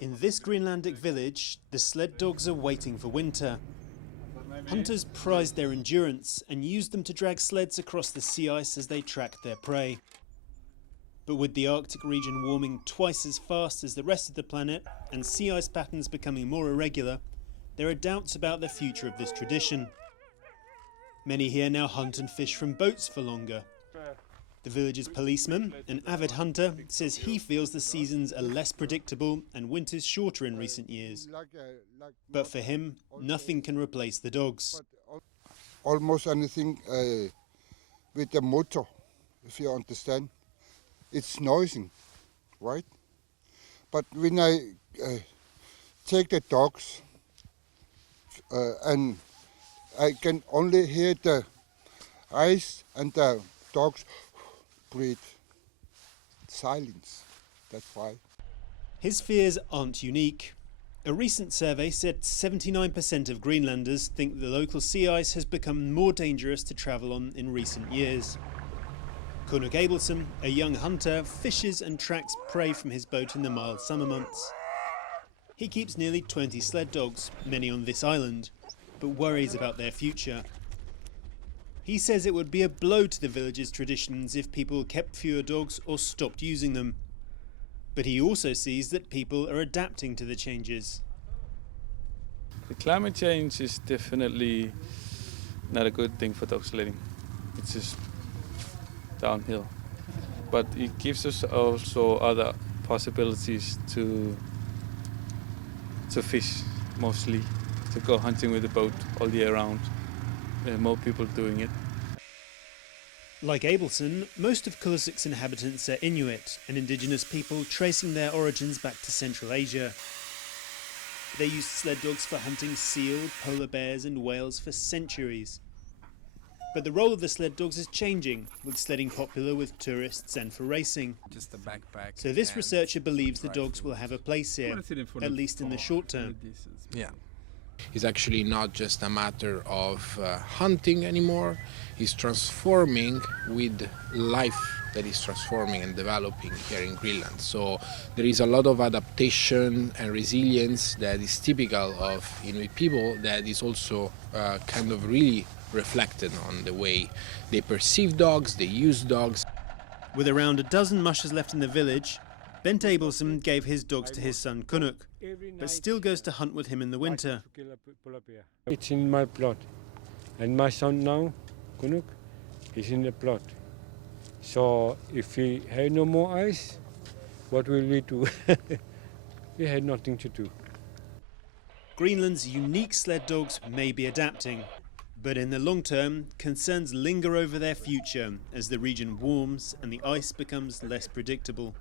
In this Greenlandic village, the sled dogs are waiting for winter. Hunters prize their endurance and use them to drag sleds across the sea ice as they track their prey. But with the Arctic region warming twice as fast as the rest of the planet and sea ice patterns becoming more irregular, there are doubts about the future of this tradition. Many here now hunt and fish from boats for longer. The village's policeman, an avid hunter, says he feels the seasons are less predictable and winters shorter in recent years. But for him, nothing can replace the dogs. Almost anything with a motor, if you understand. It's noisy, right? But when I take the dogs and I can only hear the ice and the dogs breathe. Silence, that's why. His fears aren't unique. A recent survey said 79% of Greenlanders think the local sea ice has become more dangerous to travel on in recent years. Kunuk Abelson, a young hunter, fishes and tracks prey from his boat in the mild summer months. He keeps nearly 20 sled dogs, many on this island, but worries about their future. He says it would be a blow to the village's traditions if people kept fewer dogs or stopped using them. But he also sees that people are adapting to the changes. The climate change is definitely not a good thing for dog sledding. It's just downhill. But it gives us also other possibilities to fish, mostly, to go hunting with the boat all year round. There are more people doing it. Like Abelson, most of Kulusuk's inhabitants are Inuit, an indigenous people tracing their origins back to Central Asia. They used sled dogs for hunting seal, polar bears and whales for centuries. But the role of the sled dogs is changing, with sledding popular with tourists and for racing. Just a backpack. So this researcher believes the dogs will have a place here, at least in the short term. Yeah. It's actually not just a matter of hunting anymore. It's transforming with life that is transforming and developing here in Greenland. So there is a lot of adaptation and resilience that is typical of Inuit people that is also kind of really reflected on the way they perceive dogs, they use dogs. With around a dozen mushers left in the village, Bent Abelson gave his dogs to his son Kunuk, but still goes to hunt with him in the winter. It's in my plot, and my son now, Kunuk, is in the plot. So if we have no more ice, what will we do? We had nothing to do. Greenland's unique sled dogs may be adapting, but in the long term, concerns linger over their future as the region warms and the ice becomes less predictable.